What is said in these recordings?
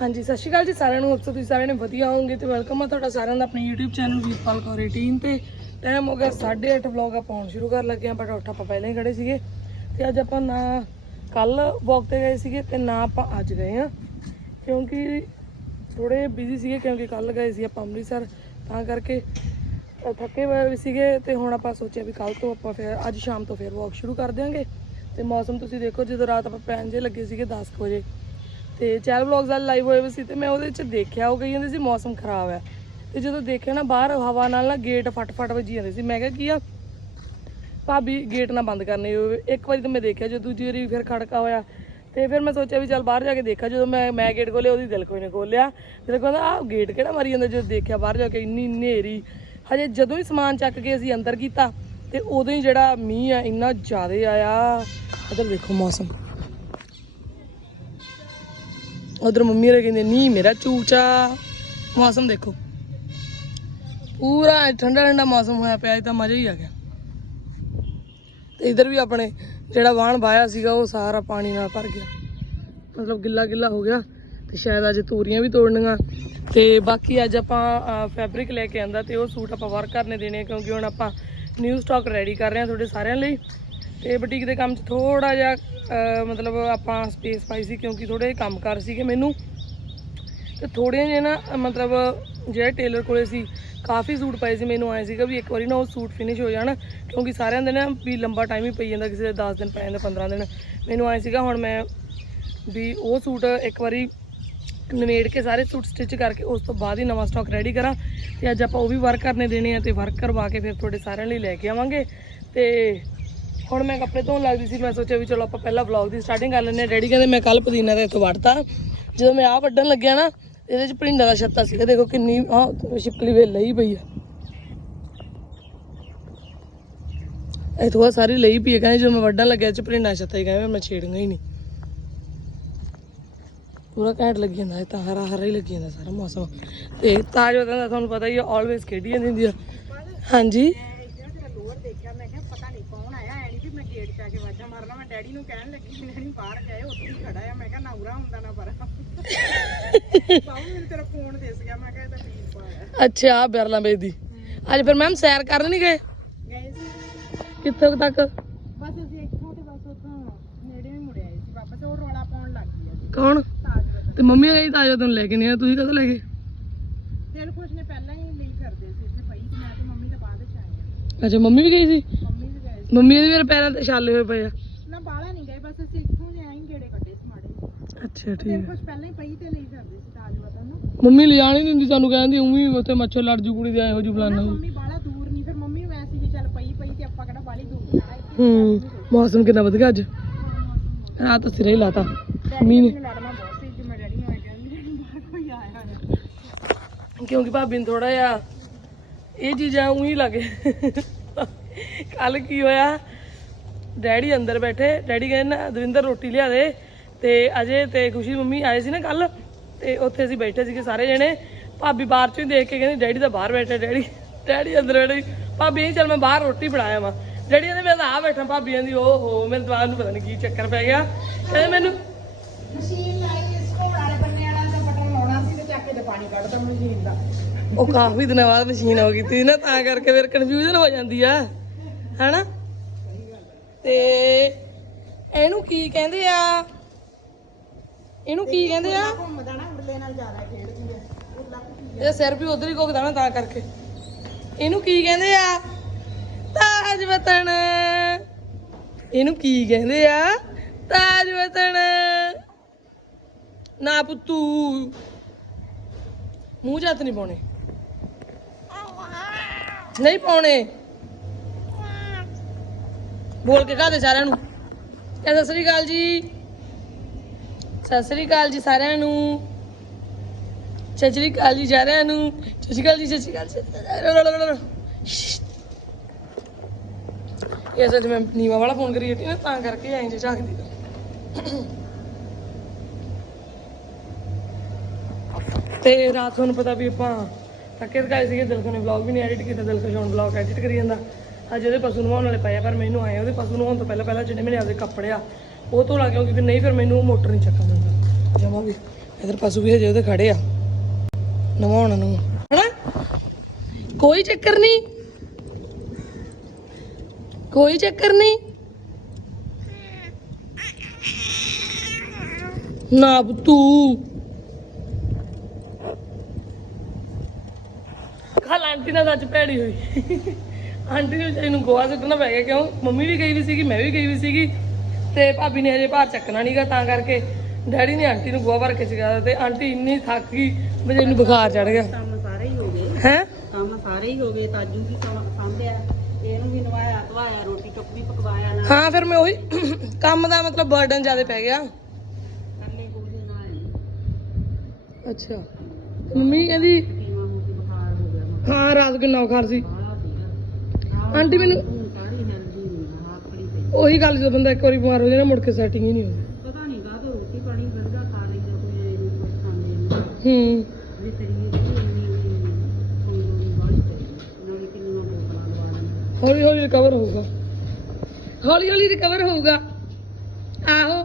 ਹਾਂਜੀ, ਸਤਿ ਸ਼੍ਰੀ ਅਕਾਲ ਜੀ ਸਾਰਿਆਂ ਨੂੰ। ਅਫਸਰ ਤੁਸੀਂ ਸਾਰਿਆਂ ਨੇ ਵਧੀਆ ਹੋਵੋਗੇ ਤੇ ਵੈਲਕਮ ਆ ਤੁਹਾਡਾ ਸਾਰਿਆਂ ਦਾ ਆਪਣੇ YouTube ਚੈਨਲ ਵੀਰਪਾਲ ਕੌਰ 18 ਤੇ। ਟਾਈਮ ਹੋ ਗਿਆ 8:30 ਵਲੌਗ ਆਪਾਂ ਪਾਉਣ ਸ਼ੁਰੂ ਕਰਨ ਲੱਗੇ ਆ ਬਟ ਉੱਠ ਆਪਾਂ ਪਹਿਲਾਂ ਹੀ ਖੜੇ ਸੀਗੇ। ਤੇ ਅੱਜ ਆਪਾਂ ਨਾ ਕੱਲ ਵਲੌਗ ਤੇ ਗਏ ਸੀਗੇ ਤੇ ਨਾ ਆਪਾਂ ਅੱਜ ਗਏ ਆ ਕਿਉਂਕਿ ਥੋੜੇ ਬਿਜ਼ੀ ਸੀਗੇ ਕਿਉਂਕਿ ਕੱਲ ਗਏ ਸੀ ਆਪਾਂ ਅੰਮ੍ਰਿਤਸਰ, ਤਾਂ ਕਰਕੇ ਥੱਕੇ ਹੋਏ ਵੀ ਸੀਗੇ ਤੇ ਹੁਣ ਆਪਾਂ ਸੋਚਿਆ ਵੀ ਕੱਲ ਤੋਂ ਆਪਾਂ ਫਿਰ ਅੱਜ ਸ਼ਾਮ ਤੋਂ ਫਿਰ ਵਲੌਗ ਸ਼ੁਰੂ ਕਰ ਦਿਆਂਗੇ। ਤੇ ਮੌਸਮ ਤੁਸੀਂ ਦੇਖੋ ਜਦੋਂ ਰਾਤ ਆਪਾਂ ਪੈਣ ਜੇ ਲੱਗੇ ਸੀਗੇ 10 ਕੁ ਵਜੇ। ਤੇ ਚੈਲ ਵਲੌਗਸ ਵਾਲ ਲਾਈਵ ਹੋਏ ਹੋਏ ਸੀ ਤੇ ਮੈਂ ਉਹਦੇ ਵਿੱਚ ਦੇਖਿਆ, ਉਹ ਕਹੀ ਜਾਂਦੇ ਸੀ ਮੌਸਮ ਖਰਾਬ ਹੈ। ਤੇ ਜਦੋਂ ਦੇਖਿਆ ਨਾ ਬਾਹਰ ਹਵਾ ਨਾਲ ਨਾ ਗੇਟ ਫਟ ਫਟ ਵੱਜੀ ਜਾਂਦੇ ਸੀ। ਮੈਂ ਕਿਹਾ ਕੀ ਆ? ਭਾਬੀ ਗੇਟ ਨਾ ਬੰਦ ਕਰਨੇ ਹੋਵੇ ਇੱਕ ਵਾਰੀ ਤਾਂ ਮੈਂ ਦੇਖਿਆ, ਜਦੋਂ ਦੂਜੀ ਵਾਰੀ ਫਿਰ ਖੜਕਾ ਹੋਇਆ। ਤੇ ਫਿਰ ਮੈਂ ਸੋਚਿਆ ਵੀ ਚੱਲ ਬਾਹਰ ਜਾ ਕੇ ਦੇਖਾਂ। ਜਦੋਂ ਮੈਂ ਮੈਂ ਗੇਟ ਖੋਲਿਆ ਉਹਦੀ ਦਿਲ ਕੋਈ ਨੇ ਖੋਲਿਆ ਦਿਲ ਕਹਿੰਦਾ ਆਹ ਗੇਟ ਕਿਹੜਾ ਮਾਰੀ ਜਾਂਦਾ ਜਦੋਂ ਦੇਖਿਆ ਬਾਹਰ ਜਾ ਕੇ ਇੰਨੀ ਹਨੇਰੀ। ਹਜੇ ਜਦੋਂ ਹੀ ਸਮਾਨ ਚੱਕ ਕੇ ਅਸੀਂ ਅੰਦਰ ਕੀਤਾ, ਤੇ ਉਦੋਂ ਹੀ ਜਿਹੜਾ ਮੀਂਹ ਆ, ਇੰਨਾ ਜ਼ਿਆਦਾ ਆਇਆ। ਇੱਧਰ ਦੇਖੋ ਮੌਸਮ। ਉਧਰ ਮੰਮੀ ਰੇ ਕਹਿੰਦੇ, ਨਹੀਂ ਮੇਰਾ ਚੂਚਾ। ਮੌਸਮ ਦੇਖੋ। ਪੂਰਾ ਠੰਡਾ ਠੰਡਾ ਮੌਸਮ ਹੋਇਆ ਪਿਆ, ਇਹ ਤਾਂ ਮਜ਼ਾ ਹੀ ਆ ਗਿਆ। ਤੇ ਇਧਰ ਵੀ ਆਪਣੇ ਜਿਹੜਾ ਵਾਹਣ ਵਾਇਆ ਸੀਗਾ, ਉਹ ਸਾਰਾ ਪਾਣੀ ਨਾਲ ਭਰ ਗਿਆ। ਮਤਲਬ ਗਿੱਲਾ ਗਿੱਲਾ ਹੋ ਗਿਆ ਤੇ ਸ਼ਾਇਦ ਅੱਜ ਤੂਰੀਆਂ ਵੀ ਤੋੜਨੀਆਂ। ਤੇ ਬਾਕੀ ਅੱਜ ਆਪਾਂ ਫੈਬਰਿਕ ਲੈ ਕੇ ਆਂਦਾ ਤੇ ਉਹ ਸੂਟ ਆਪਾਂ ਵਰਕ ਕਰਨੇ ਦੇਣੇ ਆ, ਕਿਉਂਕਿ ਹੁਣ ਆਪਾਂ ਨਿਊ ਸਟਾਕ ਰੈਡੀ ਕਰ ਰਹੇ ਹਾਂ ਤੁਹਾਡੇ ਸਾਰਿਆਂ ਲਈ। ਤੇ ਬੁਟੀਕ ਦੇ ਕੰਮ 'ਚ ਥੋੜਾ ਜਿਹਾ ਮਤਲਬ ਆਪਾਂ ਸਪੇਸ ਪਾਈ ਸੀ ਕਿਉਂਕਿ ਥੋੜੇ ਕੰਮ ਕਰ ਸੀਗੇ ਮੈਨੂੰ। ਤੇ ਥੋੜੀਆਂ ਜਿਹੀਆਂ ਨਾ, ਮਤਲਬ ਜਿਹੜੇ ਟੇਲਰ ਕੋਲੇ ਸੀ, ਕਾਫੀ ਸੂਟ ਪਏ ਸੀ ਮੈਨੂੰ। ਆਏ ਸੀਗਾ ਵੀ ਇੱਕ ਵਾਰੀ ਨਾ ਉਹ ਸੂਟ ਫਿਨਿਸ਼ ਹੋ ਜਾਣ, ਕਿਉਂਕਿ ਸਾਰਿਆਂ ਦੇ ਨਾ ਵੀ ਲੰਬਾ ਟਾਈਮ ਹੀ ਪਈ ਜਾਂਦਾ, ਕਿਸੇ ਦੇ 10 ਦਿਨ ਪੈ ਜਾਂਦਾ 15 ਦਿਨ। ਮੈਨੂੰ ਆਏ ਸੀਗਾ, ਹੁਣ ਮੈਂ ਵੀ ਉਹ ਸੂਟ ਇੱਕ ਵਾਰੀ ਨਵੇੜ ਕੇ ਸਾਰੇ ਸੂਟ ਸਟਿਚ ਕਰਕੇ ਉਸ ਤੋਂ ਬਾਅਦ ਹੀ ਨਵਾਂ ਸਟਾਕ ਰੈਡੀ ਕਰਾਂ। ਤੇ ਅੱਜ ਆਪਾਂ ਉਹ ਵੀ ਵਰਕ ਕਰਨੇ ਦੇਣੇ ਆ, ਤੇ ਵਰਕ ਕਰਵਾ ਕੇ ਫਿਰ ਤੁਹਾਡੇ ਸਾਰਿਆਂ ਲਈ ਲੈ ਕੇ ਆਵਾਂਗੇ। ਤੇ ਹੁਣ ਮੈਂ ਕੱਪੜੇ ਧੋਣ ਲੱਗਦੀ ਸੀ, ਮੈਂ ਸੋਚਿਆ ਵੀ ਚਲੋ ਆਪਾਂ ਪਹਿਲਾਂ ਵਲੌਗ ਦੀ ਸਟਾਰਟਿੰਗ ਕਰ ਲੈਂਦੇ ਹਾਂ। ਡੈਡੀ ਕਹਿੰਦੇ ਮੈਂ ਕੱਲ ਪੁਦੀਨਾ ਦੇ ਇੱਥੋਂ ਵੜਤਾ। ਜਦੋਂ ਮੈਂ ਆਹ ਵੱਢਣ ਲੱਗਿਆ ਨਾ, ਇਹਦੇ ਚ ਭਿੰਡਾ ਦਾ ਛੱਤਾ ਸੀਗਾ। ਦੇਖੋ ਕਿੰਨੀ, ਆਹ ਛਿਪਕਲੀ ਵੇ ਲਈ ਪਈ ਆ। ਇੱਥੋਂ ਆਹ ਸਾਰੀ ਲਈ ਪਈ ਹੈ ਕਹਿੰਦੇ ਜਦੋਂ ਮੈਂ ਵੱਢਣ ਲੱਗਿਆ, ਇਹ ਚ ਭਿੰਡਾ ਦਾ ਛੱਤਾ ਹੀ ਕਹਿੰਦੇ ਮੈਂ ਛੇੜੂੰਗਾ ਹੀ ਨਹੀਂ। ਪੂਰਾ ਘੈਂਟ ਲੱਗੀ ਜਾਂਦਾ, ਇਹ ਤਾਂ ਹਰਾ ਹਰਾ ਹੀ ਲੱਗੀ ਜਾਂਦਾ ਸਾਰਾ ਮੌਸਮ। ਤੇ ਤਾਜ ਵਤਨ ਦਾ ਤੁਹਾਨੂੰ ਪਤਾ ਹੀ ਹੈ ਆਲਵੇਸ ਖੇਡੀ ਜਾਂਦੀ ਹੁੰਦੀ ਆ। ਹਾਂਜੀ ਲੋਅਰ ਦੇਖਿਆ ਮੈਂ ਕਿਹਾ ਪਤਾ ਨਹੀਂ ਕੌਣ ਆਇਆ ਐ ਨਹੀਂ ਵੀ ਮੈਂ ਗੇਟ ਪਾ ਕੇ ਵਾਜਾ ਮਾਰਨਾ ਮੈਂ ਡੈਡੀ ਨੂੰ ਕਹਿਣ ਲੱਗੀ ਮੈਂ ਨਹੀਂ ਬਾਹਰ ਗਏ ਉੱਥੇ ਹੀ ਖੜਾ ਆ। ਮੈਂ ਕਿਹਾ ਨੌਰਾ ਹੁੰਦਾ ਨਾ ਪਰ। ਬਾਬੂ ਮੈਨੂੰ ਤੇਰਾ ਫੋਨ ਦਿਸ ਗਿਆ ਮੈਂ ਕਿਹਾ ਇਹ ਤਾਂ ਵੀਰ ਪਾਇਆ ਅੱਛਾ ਬਿਰਲਾ ਬੇਦੀ। ਅੱਜ ਫਿਰ ਮੈਮ ਸੈਰ ਕਰਨ ਨਹੀਂ ਗਏ? ਗਏ ਸੀ। ਕਿੱਥੋਂ ਕੁ ਤੱਕ? ਬਸ ਅਸੀਂ ਇੱਥੋਂ ਤੇ ਬਸ ਉੱਥੋਂ ਨੇੜੇ ਹੀ ਮੁੜਿਆ ਸੀ ਵਾਪਸ ਉਹ ਰੋਲਾ ਪਾਉਣ ਲੱਗ ਗਈ ਆ ਕੌਣ? ਤਾਜ। ਤੇ ਮੰਮੀ ਗਈ ਤਾਜ ਵਤਨ ਲੈ ਕੇ ਨਹੀਂ ਆਏ? ਤੁਸੀਂ ਕਦੋਂ ਲੈ ਗਏ? ਦਿਲ ਖੁਸ਼ ਨੇ ਪਹਿਲਾਂ ਹੀ ਲਈ ਕਰਦੇ ਸੀ ਇੱਥੇ ਪਈ ਸੀ ਮੈਂ ਤੇ ਮੰਮੀ ਤਾਂ ਬਾਅਦ ਵਿੱਚ ਆਏ ਆ। ਅੱਛਾ ਮੰਮੀ ਵੀ ਗਈ ਸੀ? ਮੰਮੀ ਵੀ ਗਏ ਸੀ। ਮੰਮੀ ਦੇ ਮੇਰੇ ਪੈਰਾਂ ਤੇ ਛਾਲੇ ਹੋਏ ਪਏ ਆ ਨਾ ਬਾਹਲਾ ਨਹੀਂ ਗਏ ਬਸ ਅਸੀਂ ਇੱਥੋਂ ਜੇ ਆਈ ਗੇੜੇ ਕੱਢੇ ਸੀ ਮਾੜੇ ਅੱਛਾ ਦਿਲ ਖੁਸ਼ ਪਹਿਲਾਂ ਹੀ ਪਈ ਤੇ ਲਈ ਕਰਦੇ ਸੀ ਤਾਜ ਬਦਲ ਨੂੰ। ਮੰਮੀ ਹੀ ਨਹੀਂ ਦਿੰਦੀ ਸਾਨੂੰ ਕਹਿੰਦੀ ਉਵੇਂ ਉੱਥੇ ਮੱਛਰ ਲੜ ਜੂ ਕੁੜੀ ਦੇ ਇਹੋ ਨਾ ਬਲਾਨਾ ਮੰਮੀ ਬਾਹਲਾ ਦੂਰ ਨਹੀਂ ਫਿਰ ਮੰਮੀ ਵੈਸੇ ਹੀ ਚੱਲ ਪਈ ਪਈ ਤੇ ਆਪਾਂ ਕਿਹੜਾ ਬਾਹਲੀ ਦੂਰ ਜਾਣਾ ਇੱਥੇ ਹੂੰ ਮੌਸਮ ਕਿੰਨਾ ਵਧੀਆ ਅੱਜ? ਰਾਤ ਸਿਰੇ ਹੀ ਲਾਤਾ ਨੇ। ਮੈਨੂੰ ਲੜਨਾ ਬਹੁਤ ਸੀ ਜਿਵੇਂ ਡੈਡੀ ਨੂੰ ਆ ਬਾਹਰ ਕੋਈ ਆਇਆ ਕਿਉਂਕਿ ਭਾਬੀ ਨੂੰ ਥੋੜਾ ਜਿਹਾ ਇਹ ਚੀਜ਼ਾਂ ਉਹੀ ਲੱਗੇ। ਕੱਲ ਕੀ ਹੋਇਆ? ਡੈਡੀ ਅੰਦਰ ਬੈਠੇ ਡੈਡੀ ਕਹਿੰਦੇ ਨਾ ਦਵਿੰਦਰ ਰੋਟੀ ਲਿਆ ਦੇ। ਤੇ ਅਜੇ ਤੇ ਖੁਸ਼ੀ ਮੰਮੀ ਆਏ ਸੀ ਨਾ ਕੱਲ ਤੇ ਉੱਥੇ ਅਸੀਂ ਬੈਠੇ ਸੀਗੇ ਸਾਰੇ ਜਣੇ। ਭਾਬੀ ਬਾਹਰ ਚੋਂ ਹੀ ਦੇਖ ਕੇ ਕਹਿੰਦੀ ਡੈਡੀ ਤਾਂ ਬਾਹਰ ਬੈਠੇ ਡੈਡੀ ਡੈਡੀ ਅੰਦਰ ਬੈਠੇ ਭਾਬੀ ਚੱਲ ਮੈਂ ਬਾਹਰ ਰੋਟੀ ਬਣਾਇਆ ਵਾਂ। ਡੈਡੀ ਕਹਿੰਦੇ ਮੈਂ ਤਾਂ ਆ ਬੈਠਾ ਭਾਬੀ ਕਹਿੰਦੀ ਓਹੋ ਮੇਰੇ ਦਿਮਾਗ ਨੂੰ ਪਤਾ ਨਹੀਂ ਕੀ ਚੱਕਰ ਪੈ ਗਿਆ। ਕਹਿੰਦੇ ਮੈਨੂੰ ਮਸ਼ੀਨ ਲਾਈ ਇਸ ਕੋਲ ਵਾਲੇ ਬੰਨੇ ਵਾਲਾ ਦਾ ਬਟਨ ਲਾਉਣਾ ਸੀ ਤੇ ਚੱਕ ਕੇ ਤੇ ਪਾਣੀ ਕੱਢਦਾ ਮਸ਼ੀਨ ਦਾ। ਉਹ ਕਾਫੀ ਦਿਨਾਂ ਬਾਅਦ ਮਸ਼ੀਨ ਹੋ ਗਈ ਤੀ ਨਾ ਤਾਂ ਕਰਕੇ ਫਿਰ ਕਨਫਿਊਜ਼ਨ ਹੋ ਜਾਂਦੀ ਆ ਹੈਨਾ? ਤੇ ਇਹਨੂੰ ਕੀ ਕਹਿੰਦੇ ਆ? ਇਹਨੂੰ ਕੀ ਕਹਿੰਦੇ ਆ? ਘੁੰਮਦਾ ਨਾ ਉਰਲੇ ਨਾਲ ਜ਼ਿਆਦਾ ਖੇਡਦੀ ਹੈ ਉਰਲਾ ਇਹਦਾ ਸਿਰ ਵੀ ਉਧਰ ਹੀ ਘੁੱਗਦਾ ਨਾ ਤਾਂ ਕਰਕੇ। ਇਹਨੂੰ ਕੀ ਕਹਿੰਦੇ ਆ? ਤਾਜ ਵਤਨ। ਇਹਨੂੰ ਕੀ ਕਹਿੰਦੇ ਆ? ਤਾਜ ਵਤਨ। ਨਾ ਪੁੱਤੂ। ਮੂੰਹ ਹੱਥ ਨਹੀਂ ਪਾਉਣੇ। ਨਹੀਂ ਪਾਉਣੇ। ਬੋਲ ਕੇ ਕਹਾ ਦੇ ਸਾਰਿਆਂ ਨੂੰ। ਕਹਿ ਸਤਿ ਸ੍ਰੀ ਅਕਾਲ ਜੀ। ਸਤਿ ਸ੍ਰੀ ਅਕਾਲ ਜੀ ਸਾਰਿਆਂ ਨੂੰ। ਸਤਿ ਸ਼੍ਰੀ ਅਕਾਲ ਜੀ ਸਾਰਿਆਂ ਨੂੰ। ਸਤਿ ਸ਼੍ਰੀ ਅਕਾਲ ਜੀ, ਸਤਿ ਸ਼੍ਰੀ ਅਕਾਲ ਇਹ ਅਸਲ ਮੈਂ ਨੀਵਾ ਵਾਲਾ ਫੋਨ ਕਰੀ ਜਾਂਦੀ ਨਾ ਤਾਂ ਕਰਕੇ ਐਂ ਜੇ ਝਾਕਦੀ। ਤੇ ਰਾਤ ਤੁਹਾਨੂੰ ਪਤਾ ਵੀ ਆਪਾਂ ਥੱਕੇ ਥਕਾਏ ਸੀਗੇ ਦਿਲਕੋ ਨੇ ਵਲੌਗ ਵੀ ਨਹੀਂ ਐਡਿਟ ਕੀਤਾ ਦਿਲਕੋ ਹੁਣ ਵਲੌਗ ਐਡਿਟ ਕਰੀ ਜਾਂਦਾ। ਅੱਜ ਉਹਦੇ ਪਸ਼ੂ ਨਵਾਉਣ ਵਾਲੇ ਪਏ ਪਰ ਮੈਨੂੰ ਆਏ ਆ, ਉਹਦੇ ਪਸ਼ੂ ਨਵਾਉਣ ਤੋਂ ਪਹਿਲਾਂ ਪਹਿਲਾਂ ਜਿਹੜੇ ਮੇਰੇ ਆਪਦੇ ਕੱਪੜੇ ਆ ਉਹ ਧੋਲਾ ਕਿਉਂਕਿ ਫਿਰ ਨਹੀਂ, ਫਿਰ ਮੈਨੂੰ ਮੋਟਰ ਨਹੀਂ ਚੱਕਣ ਦਿੰਦਾ। ਜਮਾ ਵੀ ਇਧਰ ਪਸ਼ੂ ਵੀ ਹਜੇ ਉਹਦੇ ਖੜੇ ਆ। ਨਵਾਉਣ ਨੂੰ। ਹਨਾ? ਕੋਈ ਚੱਕਰ ਨਹੀਂ। ਕੋਈ ਚੱਕਰ ਨਹੀਂ। ਨਾ ਤੂੰ ਕੱਲ ਆਂਟੀ ਨਾਲ ਅੱਜ ਭੈੜੀ ਹੋਈ। ਆਂਟੀ ਨੂੰ ਵਿਚਾਰੀ ਨੂੰ ਗੋਆ ਸੁੱਟਣਾ ਪੈ ਗਿਆ, ਕਿਉਂ? ਮੰਮੀ ਵੀ ਗਈ ਵੀ ਸੀਗੀ, ਮੈਂ ਵੀ ਗਈ ਵੀ ਸੀਗੀ। ਤੇ ਭਾਬੀ ਨੇ ਹਜੇ ਭਾਰ ਚੱਕਣਾ ਨਹੀਂਗਾ ਤਾਂ ਕਰਕੇ ਡੈਡੀ ਨੇ ਆਂਟੀ ਨੂੰ ਗੋਆ ਭਰ ਕੇ ਚਗਾ ਤੇ ਆਂਟੀ ਇੰਨੀ ਥੱਕ ਗਈ ਵਿਚਾਰੀ ਨੂੰ ਬੁਖਾਰ ਚੜ ਗਿਆ। ਕੰਮ ਸਾਰੇ ਹੀ ਹੋ ਗਏ। ਹੈ? ਕੰਮ ਸਾਰੇ ਹੀ ਹੋ ਗਏ ਤਾਜੂ ਵੀ ਕੰਮ ਸਾਂਭਿਆ। ਇਹਨੂੰ ਵੀ ਨਵਾਇਆ ਧਵਾਇਆ ਰੋਟੀ ਟੁੱਕ ਵੀ ਪਕਵਾਇਆ ਨਾ ਹਾਂ ਫਿਰ ਮੈਂ ਉਹੀ ਕੰਮ ਦਾ ਮਤਲਬ ਬਰਡਨ ਜ਼ਿਆਦਾ ਪੈ ਗਿਆ। ਕਰਨੇ ਕੋਈ ਨਾ ਆਈ ਅੱਛਾ। ਮੰਮੀ ਕਹਿੰਦੀ ਹੋ ਰਾਤ ਕਿੰਨਾ ਬੁਖਾਰ ਸੀ। ਆਂਟੀ ਮੈਨੂੰ ਹੁਣ ਕਾੜੀ ਹੈਲਦੀ ਨਹੀਂ ਆ ਆਖੜੀ ਪਈ ਉਹੀ ਗੱਲ ਜਦੋਂ ਬੰਦਾ ਇੱਕ ਵਾਰੀ ਬਿਮਾਰ ਹੋ ਜਾਏ ਨਾ ਮੁੜ ਕੇ ਸੈਟਿੰਗ ਹੀ ਨਹੀਂ ਹੁੰਦੀ ਪਤਾ ਨਹੀਂ ਕਾਹ ਤੋਂ ਰੋਟੀ ਪਾਣੀ ਵਧੀਆ ਖਾ ਲਈਦਾ ਕੋਈ ਐ ਨਹੀਂ ਕੁਝ ਖਾਂਦੇ ਨਹੀਂ ਹੂੰ। ਵੀ ਸਰੀਰ ਦੀ ਇੰਨੀ ਕਮਜ਼ੋਰੀ ਬਾਹਲੀ ਪਈ ਨਾਲੇ ਕਿੰਨੀਆਂ ਬੋਤਲਾਂ ਲਵਾ ਲੈਂਦੇ ਹੌਲੀ ਹੌਲੀ ਰਿਕਵਰ ਹੋਊਗਾ। ਹੌਲੀ ਹੌਲੀ ਰਿਕਵਰ ਹੋਊਗਾ। ਆਹੋ।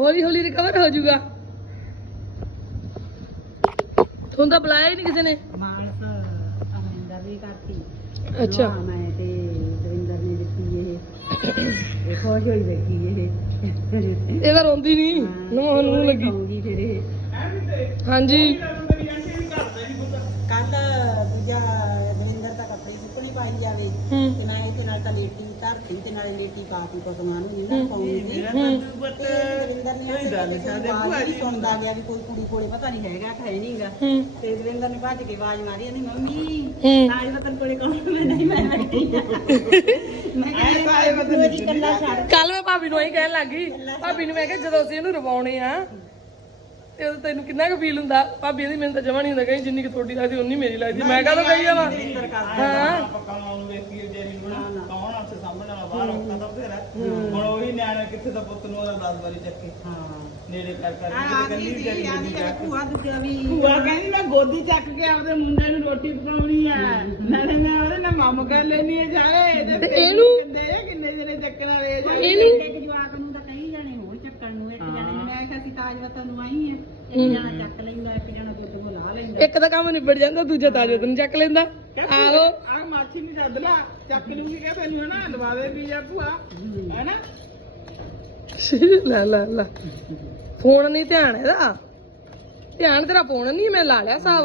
ਹੌਲੀ ਹੌਲੀ ਰਿਕਵਰ ਹੋ ਜਾਊਗਾ। ਤੁਹਾਨੂੰ ਤਾਂ ਬੁਲਾਇਆ ਹੀ ਨਹੀਂ ਕਿਸੇ ਨੇ। ਮਾਨਸ ਅਮਰਿੰਦਰ ਵੀ ਕਰਤੀ ਅੱਛਾ ਹਾਂ, ਮੈਂ ਤੇ ਦਵਿੰਦਰ ਨੇ ਦਿੱਤੀ ਇਹ ਖੁਸ਼ ਹੋਈ ਬੈਠੀ ਇਹ ਇਹ ਤਾਂ ਰੋਂਦੀ ਨਹੀਂ ਨਵਾਂ ਨੂੰ ਲੱਗੀ। ਖਾਊਗੀ ਫਿਰ ਇਹ। ਹਾਂਜੀ। ਕੱਲ ਜਾਵੇ। ਹੂੰ। ਤੇ ਮੈਂ ਇਹਦੇ ਨਾਲ ਤਾਂ ਲੇਟੀ ਧਰਤੀ ਤੇ ਨਾਲੇ ਲੇਟੀ ਪਾਤੀ ਪਕਵਾਨ ਨੂੰ ਜਿੰਨਾ ਪਾਉਂਦੀ ਸੀ ਹੂੰ। ਤੇ ਦਵਿੰਦਰ ਨੇ ਆਵਾਜ਼ ਨਹੀਂ ਸੁਣਦਾ ਗਿਆ ਵੀ ਕੋਈ ਕੁੜੀ ਕੋਲੇ ਪਤਾ ਨਹੀਂ ਹੈਗਾ ਕਿ ਹੈ। ਨਹੀਂਗਾ ਤੇ ਦਵਿੰਦਰ ਨੇ ਭੱਜ ਕੇ ਆਵਾਜ਼ ਮਾਰੀ ਕਹਿੰਦੀ ਮੰਮੀ ਨਾਲੇ ਵਤਨ ਕੋਲੇ ਕੌਣ ਮੈਂ ਨਹੀਂ ਮੈਂ ਮੈਂ ਜੀ ਕੱਲਾ ਮੈਂ ਭਾਬੀ ਨੂੰ ਇਹੀ ਕਹਿਣ ਲੱਗੀ ਭਾਬੀ ਨੂੰ ਮੈਂ ਕਿਹਾ ਜਦੋਂ ਅਸੀਂ ਇਹਨੂੰ ਰਵਾਉਣੇ ਆ ਤੇ ਉਦੋਂ ਤੈਨੂੰ ਕਿੰਨਾ ਕੁ ਫੀਲ ਹੁੰਦਾ? ਭਾਬੀ ਇਹਦੀ ਮੈਨੂੰ ਤਾਂ ਜਮਾ ਨਹੀਂ ਹੁੰਦਾ ਕਹੀਂ ਜਿੰਨੀ ਕੁ ਤੁਹਾਡੀ ਲੱਗਦੀ ਉਨੀ ਮੇਰੀ ਲੱਗਦੀ। ਮੈਂ ਕਹਦੋਂ ਕਹੀ ਹਾਂ ਨੂੰ ਵੇਖ ਜਿਹੜੀ ਨੂੰ ਨਾ ਕੌਣ ਆਪਸੇ ਸਾਹਮਣੇ ਵਾਲਾ ਬਾਹਰ ਔਖਾ ਤਾਂ ਫੇਰ ਹੁਣ ਉਹੀ ਨਿਆਣੇ ਕਿੱਥੇ ਦਾ ਪੁੱਤ ਨੂੰ ਉਹਦਾ 10 ਵਾਰੀ ਚੱਕੇ ਹਾਂ। ਨੇੜੇ ਕਰ ਕਰ ਆ ਕੇ ਆਂਦੀ ਕਹਿੰਦੀ ਸੀ ਤੇਰੀ ਆਂਦੀ ਕਿ ਭੂਆ ਦੂਜਾ ਵੀ ਭੂਆ ਕਹਿੰਦੀ ਮੈਂ ਗੋਦੀ ਚੱਕ ਕੇ ਆਪਦੇ ਮੁੰਡੇ ਨੂੰ ਰੋਟੀ ਪਕਾਉਣੀ ਆ। ਨਾਲੇ ਮੈਂ ਉਹਦੇ ਨਾਲ ਮਮ ਕਰ ਲੈਣੀ ਆ ਜਾਏ ਤੇ ਇਹਨੂੰ? ਕਿੰਨੇ ਆ ਕਿੰਨੇ ਜਣੇ ਚੱਕਣ ਵਾਲੇ ਆ? ਇਹਨੂੰ ਇੱਕ ਜਵਾਕ ਨੂੰ ਤਾਂ ਕਈ ਜਾਣੇ ਹੋਰ ਚੱਕਣ ਨੂੰ ਇੱਕ ਜਾਣੇ ਨੂੰ ਕਿਹਾ ਨੂੰ ਆਈ ਹੈ ਇੱਕ ਜਣਾ ਚੱਕ ਲੈਂਦਾ ਇੱਕ ਜਣਾ ਦੁੱਧ ਬੁਲਾ ਲੈਂਦਾ। ਇੱਕ ਤਾਂ ਕੰਮ ਨਿਬੜ ਜਾਂਦਾ ਦੂਜਾ ਤਾਜੋ ਤੈਨੂੰ ਚੱਕ ਲੈਂਦਾ। ਆਹੋ। ਆ ਮਾਛੀ ਨਹੀਂ ਛੱਡ ਲਾ ਚੱਕ ਲੂੰਗੀ ਕਿ ਤੈਨੂੰ ਹਨਾ ਲਵਾ ਦੇ ਵੀ ਆ ਭੂਆ ਹੈਨਾ? ਲੈ ਲੈ ਲੈ। ਫੋਨ ਨਹੀਂ ਧਿਆਨ ਇਹਦਾ। ਧਿਆਨ ਤੇਰਾ ਫੋਨ ਨਹੀਂ ਮੈਂ ਲਾ ਲਿਆ ਸਾਬ।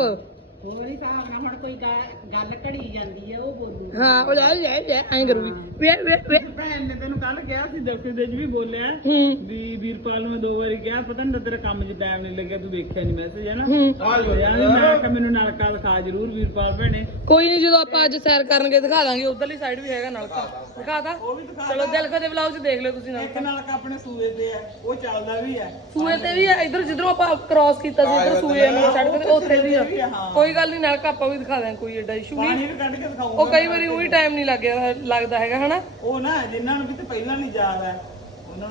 ਹੋਰ ਹੀ ਹਿਸਾਬ ਨਾਲ ਹੁਣ ਕੋਈ ਗਾ- ਗੱਲ ਘੜੀ ਜਾਂਦੀ ਹੈ ਉਹ ਬੋਲੂ ਹਾਂ ਉਹ ਲੈ ਲੈ ਲੈ ਐਂ ਕਰੂਗੀ। ਵੇ ਵੇ ਵੇ। ਭੈਣ ਨੇ ਤੈਨੂੰ ਕੱਲ ਕਿਹਾ ਸੀ ਦਫਤਰ ਦੇ ਵਿੱਚ ਵੀ ਬੋਲਿਆ ਹੂੰ। ਵੀ ਵੀਰਪਾਲ ਨੂੰ ਮੈਂ ਦੋ ਵਾਰੀ ਕਿਹਾ ਪਤਾ ਨਹੀਂ ਤੇਰੇ ਕੰਮ 'ਚ ਟਾਈਮ ਨਹੀਂ ਲੱਗਿਆ ਤੂੰ ਦੇਖਿਆ ਨਹੀਂ ਮੈਸੇਜ ਹੈ। ਨਾ ਹੂੰ ਯਾਰ ਮੈਂ ਕਿਹਾ ਮੈਨੂੰ ਨਲਕਾ ਦਿਖਾ ਜ਼ਰੂਰ ਵੀਰਪਾਲ ਭੈਣੇ। ਕੋਈ ਨਹੀਂ ਜਦੋਂ ਆਪਾਂ ਅੱਜ ਸੈਰ ਕਰਨਗੇ ਦਿਖਾ ਦਾਂਗੇ ਉਧਰਲੀ ਸਾਈਡ ਵੀ ਹੈਗਾ ਨਲਕਾ। ਦਿਖਾਤਾ ਚਲੋ ਦਿਲਖੋ ਦੇ ਵਲੌਗ 'ਚ ਦੇਖ ਲਿਓ ਤੁਸੀਂ ਇੱਕ ਨਲਕਾ ਆਪਣੇ ਸੂਏ ਤੇ ਆ ਉਹ ਚੱਲਦਾ ਵੀ ਆ ਸੂਏ ਤੇ ਵੀ ਹੈ ਇਧਰ ਜਿੱਧਰੋਂ ਆਪਾਂ ਕ੍ਰਾਸ ਕੀਤਾ ਸੀ ਇਧਰ ਸੂਏ ਨੂੰ ਸੜਕ ਤੇ ਉੱਥੇ ਵੀ ਆ। ਕੋਈ ਗੱਲ ਨਹੀਂ ਨਲਕਾ ਆਪਾਂ ਵੀ ਦਿਖਾ ਦਾਂਗੇ ਕੋਈ ਏਡਾ ਇਸ਼ੂ ਨਹੀਂ ਪਾਣੀ ਵੀ ਕੱਢ ਕੇ ਦਿਖਾਉਂਗਾ। ਉਹ ਕਈ ਵਾਰੀ ਉਹੀ ਟਾਈਮ ਨਹੀਂ ਲੱਗਿਆ ਲੱਗਦਾ ਹੈਗਾ ਹਨਾ। ਉਹ ਨਾ ਜਿਨ੍ਹਾਂ ਨੂੰ ਕਿਤੇ ਪਹਿਲਾਂ ਨਹੀਂ ਯਾਦ ਆ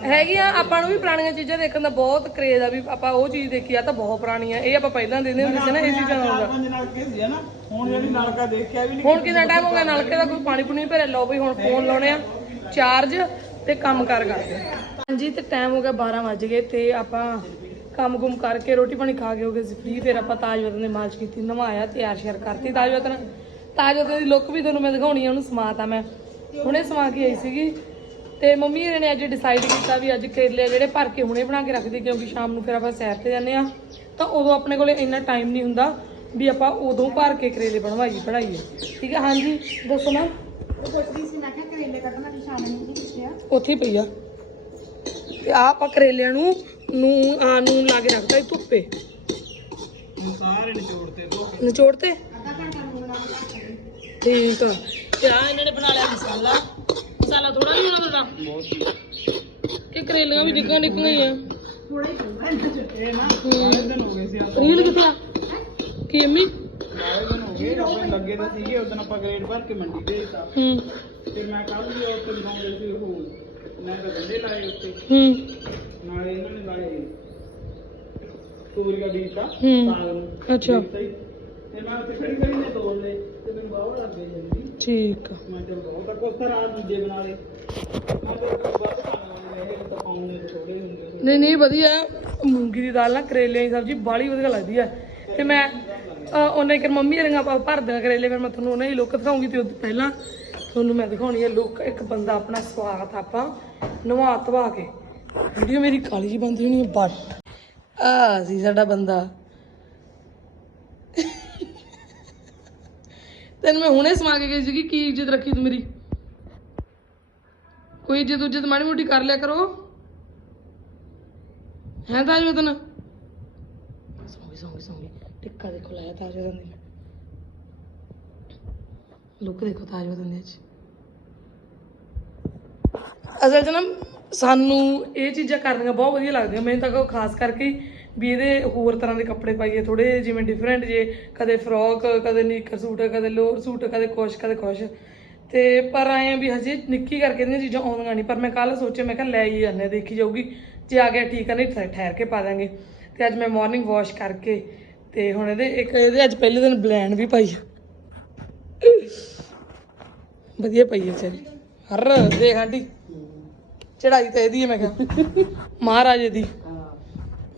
ਹੈਗੀਆਂ ਆਪਾਂ ਨੂੰ ਵੀ ਪੁਰਾਣੀਆਂ ਚੀਜ਼ਾਂ ਦੇਖਣ ਦਾ ਬਹੁਤ ਕਰੇਜ਼ ਆ ਵੀ ਆਪਾਂ ਉਹ ਚੀਜ਼ ਦੇਖੀ ਆ ਤਾਂ ਬਹੁਤ ਪੁਰਾਣੀ ਆ ਇਹ ਆਪਾਂ ਪਹਿਲਾਂ ਦੇਖਦੇ ਹੁੰਦੇ ਸੀ ਨਾ ਇਹ ਚੀਜ਼ਾਂ ਨਾਲ ਪੰਜ ਨਲਕੇ ਸੀ ਨਾ ਹੁਣ ਜਿਹੜੀ ਨਲਕਾ ਦੇਖਿਆ ਵੀ ਨਹੀਂ ਹੁਣ ਕਿੰਨਾ ਟਾਈਮ ਹੋ ਗਿਆ ਨਲਕੇ ਦਾ ਕੋਈ ਪਾਣੀ ਪੁਣੀ ਭਰਿਆ ਲਓ ਬਈ ਹੁਣ ਫੋਨ ਲਾਉਣੇ ਆ ਚਾਰਜ ਤੇ ਕੰਮ ਕਰ ਕਰਦੇ ਆ। ਹਾਂਜੀ ਤੇ ਟਾਈਮ ਹੋ ਗਿਆ 12 ਵਜ ਗਏ ਤੇ ਆਪਾਂ ਕੰਮ ਗੁੰਮ ਕਰਕੇ ਰੋਟੀ ਪਾਣੀ ਖਾ ਕੇ ਹੋ ਗਏ ਸੀ ਫ੍ਰੀ ਫਿਰ ਆਪਾਂ ਤਾਜਵਤਨ ਦੇ ਮਾਲਸ਼ ਕੀਤੀ ਨਵਾਇਆ ਤਿਆਰ ਸ਼ਿਆਰ ਕਰਤੀ ਤਾਜਵਤਨ ਤਾਜਵਤਨ ਦੀ ਲੁੱਕ ਵੀ ਤੁਹਾਨੂੰ ਮੈਂ ਦਿਖਾਉਣੀ ਆ ਉਹਨੂੰ ਸਮਾਤਾ ਮੈਂ। ਹੁਣੇ ਸਮਾ ਕੇ ਆਈ ਸੀਗੀ। ਤੇ ਮੰਮੀ ਹੋਰਾਂ ਨੇ ਅੱਜ ਡਿਸਾਈਡ ਕੀਤਾ ਵੀ ਅੱਜ ਕਰੇਲੇ ਜਿਹੜੇ ਭਰ ਕੇ ਹੁਣੇ ਬਣਾ ਕੇ ਰੱਖਦੇ ਕਿਉਂਕਿ ਸ਼ਾਮ ਨੂੰ ਫਿਰ ਆਪਾਂ ਸੈਰ ਤੇ ਜਾਂਦੇ ਆ ਤਾਂ ਉਦੋਂ ਆਪਣੇ ਕੋਲੇ ਇੰਨਾ ਟਾਈਮ ਨਹੀਂ ਹੁੰਦਾ ਵੀ ਆਪਾਂ ਉਦੋਂ ਭਰ ਕੇ ਕਰੇਲੇ ਬਣਵਾਈਏ ਬਣਾਈਏ। ਠੀਕ ਹੈ ਹਾਂਜੀ ਦੱਸੋ ਨਾ ਪੁੱਛਦੀ ਸੀ ਮੈਂ ਕਿਹਾ ਕਰੇਲੇ ਕੱਢਣਾ ਉੱਥੇ ਪਈ ਆ। ਤੇ ਆ ਆਪਾਂ ਕਰੇਲਿਆਂ ਨੂੰ ਨੂੰ ਆ ਨੂੰ ਲਾ ਕੇ ਰੱਖਤਾ ਸੀ ਧੁੱਪੇ। ਸਾਰੇ ਨਿਚੋੜ ਤੇ ਦੋ ਨਿਚੋੜ ਤੇ ਅੱਧਾ ਘੰਟਾ ਨੂੰ ਲਾ ਕੇ ਠੀਕ ਆ। ਤੇ ਆ ਇਹਨਾਂ ਨੇ ਬਣਾ ਲਿਆ ਮਸਾਲਾ। ਮਸਾਲਾ ਥੋੜਾ ਨਹੀਂ ਹੋਣਾ ਤੁਹਾਡਾ ਕਿ ਕਰੇਲੀਆਂ ਵੀ ਡਿੱਗਾਂ ਡਿੱਗਾਂ ਹੀ ਆ। ਥੋੜਾ ਹੀ ਪਊਗਾ ਇਹਨਾਂ ਚ ਇਹ ਨਾ। ਬਾਰੇ ਦਿਨ ਹੋ ਗਏ ਸੀ ਆਪਾਂ ਰੀਲ ਕਿੱਥੇ ਆ? ਕੀ ਅੰਮੀ ਬਾਰੇ ਦਿਨ ਹੋ। ਗਏ ਆਪਣੇ ਲੱਗੇ ਤਾਂ ਸੀਗੇ ਉਦੋਂ ਆਪਾਂ ਗ੍ਰੇਡ ਭਰ ਕੇ ਮੰਡੀ ਦੇ ਦਿੱਤਾ ਹੂੰ। ਤੇ ਮੈਂ ਕੱਲ ਵੀ ਉੱਥੇ ਦਿਖਾਉਂਦੇ ਸੀ ਉਹ ਮੈਂ ਤਾਂ ਗੰਡੇ ਲਾਏ ਉੱਤੇ ਹੂੰ। ਨਾਲੇ ਇਹਨਾਂ ਨੇ ਲਾਏ ਤੋਰੀ ਦਾ ਬੀਜ ਦਾ ਹੂੰ। ਅੱਛਾ। ਤਾ ਹੀ। ਤੇ ਮੈਂ ਉੱਥੇ ਖੜੀ ਖੜੀ ਨੇ ਤੋੜ ਲਏ ਤੇ ਮੈਨੂੰ ਬਾਹਰ ਲੱਗ ਗਈ ਜਲਦੀ। ਠੀਕ ਆ। ਮੈਂ ਚਲ ਬਹੁਤ ਆ ਕੁਛ ਤਾਂ ਰਾਤ ਦੂਜੇ ਬਣਾ ਲਏ। ਮੈਂ ਤਾਂ ਇੱਕ ਵੱਧ ਖਾਣ ਵਾਲੇ ਰਹੇ ਤਾਂ ਪਾਉਂਦੇ ਥੋੜੇ ਹੁੰਦੇ ਸੀ ਨਹੀਂ ਨਹੀਂ ਵਧੀਆ। ਮੂੰਗੀ ਦੀ ਦਾਲ ਨਾਲ ਕਰੇਲਿਆਂ ਦੀ ਸਬਜ਼ੀ ਬਾਲੀ ਵਧੀਆ ਲੱਗਦੀ ਆ। ਤੇ ਮੈਂ ਉਹਨੇ ਕਿ ਮੰਮੀ ਰੰਗਾ ਭਰ ਦੇਣਾ ਕਰੇਲੇ ਫਿਰ ਮੈਂ ਤੁਹਾਨੂੰ ਉਹਨਾਂ ਦੀ ਲੁੱਕ ਦਿਖਾਉਂਗੀ ਤੇ ਉਹ ਤੋਂ ਪਹਿਲਾਂ ਤੁਹਾਨੂੰ ਮੈਂ ਦਿਖਾਉਣੀ ਹੈ ਲੁੱਕ ਇੱਕ ਬੰਦਾ ਆਪਣਾ ਸਵਾਗਤ ਆਪਾਂ ਨਵਾ ਧਵਾ ਕੇ। ਵੀਡੀਓ ਮੇਰੀ ਕਾਲੀ ਜੀ ਬੰਦੀ ਹੋਣੀ ਬੱਟ। ਆ ਸੀ ਸਾਡਾ ਬੰਦਾ ਤੈਨੂੰ ਮੈਂ ਹੁਣੇ ਸਮਾ ਕੇ ਗਈ ਸੀਗੀ ਕੀ ਇੱਜ਼ਤ ਰੱਖੀ ਤੂੰ ਮੇਰੀ? ਕੋਈ ਇੱਜ਼ਤ ਉੱਜਤ ਮਾੜੀ ਮੋਟੀ ਕਰ ਲਿਆ ਕਰੋ। ਹੈ ਤਾਜ ਵਤਨ ਸੌਂਗੀ ਸੌਂਗੀ ਸੌਂਗੀ ਟਿੱਕਾ ਦੇਖੋ ਲਾਇਆ ਤਾਜ ਵਤਨ ਦੀ ਲੁੱਕ ਦੇਖੋ ਤਾਜ ਵਤਨ ਦੇ ਵਿੱਚ ਅਸਲ ਨਾ ਸਾਨੂੰ ਇਹ ਚੀਜ਼ਾਂ ਕਰਨੀਆਂ ਬਹੁਤ ਵਧੀਆ ਲੱਗਦੀਆਂ। ਮੈਨੂੰ ਤਾਂ ਖਾਸ ਕਰਕੇ ਵੀ ਇਹਦੇ ਹੋਰ ਤਰ੍ਹਾਂ ਦੇ ਕੱਪੜੇ ਪਾਈਏ ਥੋੜੇ ਜਿਵੇਂ ਡਿਫਰੈਂਟ ਜੇ ਕਦੇ ਫਰੋਕ ਕਦੇ ਨੀਕਰ ਸੂਟ ਕਦੇ ਲੋਅਰ ਸੂਟ ਕਦੇ ਕੁਛ ਕਦੇ ਕੁਛ। ਤੇ ਪਰ ਆਏ ਆ ਵੀ ਹਜੇ ਨਿੱਕੀ ਕਰਕੇ ਇਹਦੀਆਂ ਚੀਜ਼ਾਂ ਆਉਂਦੀਆਂ ਨਹੀਂ ਪਰ ਮੈਂ ਕੱਲ ਸੋਚਿਆ ਮੈਂ ਕਿਹਾ ਲੈ ਹੀ ਜਾਂਦੇ ਦੇਖੀ ਜਾਊਗੀ। ਜੇ ਆ ਗਿਆ ਠੀਕ ਆ ਨਹੀਂ ਠਹਿ- ਠਹਿਰ ਕੇ ਪਾ ਦਾਂਗੇ ਤੇ ਅੱਜ ਮੈਂ ਮਾਰਨਿੰਗ ਵਾਸ਼ ਕਰਕੇ ਤੇ ਹੁਣ ਇਹਦੇ ਇੱਕ ਇਹਦੇ ਅੱਜ ਪਹਿਲੇ ਦਿਨ ਬਲੈਂਡ ਵੀ ਪਾਈ। ਵਧੀਆ ਪਈ ਹੈ ਵਿਚਾਰੀ। ਹਰ ਦੇਖ ਆਂਟੀ ਚੜਾਈ ਤਾਂ ਇਹਦੀ ਹੈ ਮੈਂ ਕਿਹਾ। ਮਹਾਰਾਜੇ ਦੀ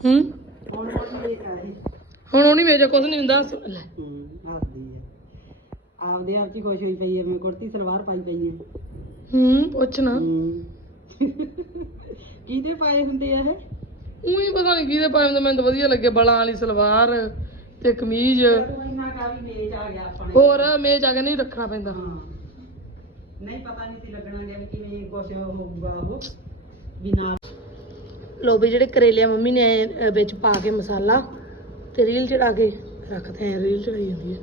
ਹੂੰ? ਹੁਣ ਉਹ ਨਹੀਂ ਵੇਚਿਆ ਕੁਝ ਨਹੀਂ ਹੁੰਦਾ ਲੈ। ਹੱਸਦੀ ਹੈ ਆਪਦੇ ਆਪ ਚ ਹੀ ਖੁਸ਼ ਹੋਈ ਪਈ ਹੈ ਮੈਂ ਕੁੜਤੀ ਸਲਵਾਰ ਪਾਈ ਪਈ ਹੈ ਹੂੰ ਪੁੱਛ ਨਾ। ਕਿਹਦੇ ਪਾਏ ਹੁੰਦੇ ਆ ਇਹ? ਉਹੀ ਪਤਾ ਨਹੀਂ ਕਿਹਦੇ ਪਾਏ ਹੁੰਦੇ ਮੈਨੂੰ ਤਾਂ ਵਧੀਆ ਲੱਗੇ ਬਲਾਂ ਵਾਲੀ ਸਲਵਾਰ ਤੇ ਕਮੀਜ਼। ਇੰਨਾ ਕਾ ਵੀ ਮੇਜ ਆ ਗਿਆ ਆਪਣੇ। ਹੋਰ ਮੇਜ਼ ਆ ਕੇ ਨਹੀਂ ਰੱਖਣਾ ਪੈਂਦਾ। ਹਾਂ। ਨਹੀਂ ਪਤਾ ਨਹੀਂ ਸੀ ਲੱਗਣਾ ਗਿਆ ਵੀ ਕਿਵੇਂ ਕੁਛ ਹੋਊਗਾ ਉਹ। ਵੀ ਨਾਲ ਲੋ ਵੀ ਜਿਹੜੇ ਕਰੇਲੇ ਆ ਮੰਮੀ ਨੇ ਅਹ, ਵਿੱਚ ਪਾ ਕੇ ਮਸਾਲਾ ਤੇ ਰੀਲ ਚੜਾ ਕੇ ਰੱਖਦੇ ਆ ਰੀਲ ਚੜਾਈ ਜਾਂਦੀ ਹੈ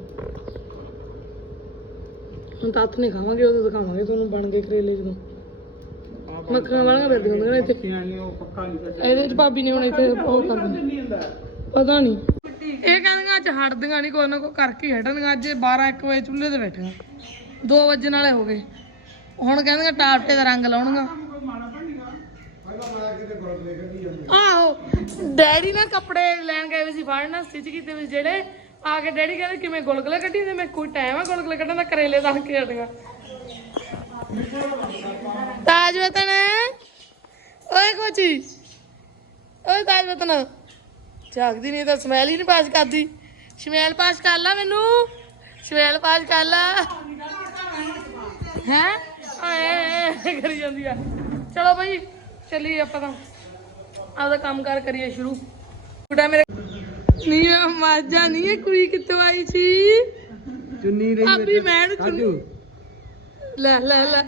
ਹੁਣ ਤਾਂ ਹੱਥ ਨਹੀਂ ਖਾਵਾਂਗੇ ਉਦੋਂ ਦਿਖਾਵਾਂਗੇ ਤੁਹਾਨੂੰ ਬਣ ਗਏ ਕਰੇਲੇ ਜਦੋਂ। ਮੱਖੀਆਂ ਵਾਲੀਆਂ ਫਿਰਦੀਆਂ ਹੁੰਦੀਆਂ ਨੇ ਇੱਥੇ। ਇਹਦੇ ਚ ਭਾਬੀ ਨੇ ਹੁਣ ਇੱਥੇ ਉਹ ਕਰ ਦਿੱਤਾ ਨਹੀਂ ਹੁੰਦਾ। ਪਤਾ ਨਹੀਂ। ਇਹ ਕਹਿੰਦੀਆਂ ਅੱਜ ਹਟਦੀਆਂ ਨਹੀਂ ਕੋਈ ਨਾ ਕੋਈ ਕਰਕੇ ਹੀ ਹਟਣਗੀਆਂ। ਅੱਜ 12 1 ਵਜੇ ਚੁੱਲ੍ਹੇ ਤੇ ਬੈਠੀਆਂ। 2 ਵਜੇ ਵਾਲੇ ਹੋ ਗਏ। ਹੁਣ ਕਹਿੰਦੀਆਂ ਟਾਪਟੇ ਦਾ ਰੰਗ ਲਾਉਣਗੀਆਂ। ਆਹੋ, ਡੈਡੀ ਨਾ ਕੱਪੜੇ ਲੈਣ ਗਏ ਸੀ ਫੜਨਾ ਸਟਿਚ ਕੀਤੇ ਵੀ ਜਿਹੜੇ। ਆ ਕੇ ਡੈਡੀ ਕਹਿੰਦੇ, ਕਿਵੇਂ ਗੁਲਗੁਲੇ ਕੱਢੀ ਜਾਂਦੇ? ਮੈਂ ਕੋਈ ਟਾਈਮ ਆ ਗੁਲਗੁਲੇ ਕੱਢਣ ਦਾ, ਕਰੇਲੇ ਦਾ ਕੇ ਹਟੀਆਂ ਤਾਜ ਵਤਨ। ਓਏ ਕੋਚੀ। ਓਏ ਤਾਜ ਵਤਨ। ਜਾਗਦੀ ਨਹੀਂ ਤਾਂ ਸਮੈਲ ਹੀ ਨਹੀਂ ਪਾਸ ਕਰਦੀ। ਸਮੈਲ ਪਾਸ ਕਰ ਲਾ ਮੈਨੂੰ। ਸਮੈਲ ਪਾਸ ਕਰ ਲਾ। ਹੈ? ਆਏ ਕਰੀ ਜਾਂਦੀ ਆ। ਚਲੋ ਭਾਈ ਚੱਲੀਏ ਆਪਾਂ ਤਾਂ। ਆਪਦਾ ਕੰਮ ਕਾਰ ਕਰੀਏ ਸ਼ੁਰੂ। ਬੁੱਢਾ ਮੇਰੇ ਨਹੀਂ ਇਹ ਮਾਜਾ ਨਹੀਂ ਇਹ ਕੁੜੀ ਕਿੱਥੋਂ ਆਈ ਸੀ? ਚੁੰਨੀ ਆਪੀ ਮੈਂ ਨੂੰ ਚੁੰਨੀ ਲੈ ਲੈ ਲੈ।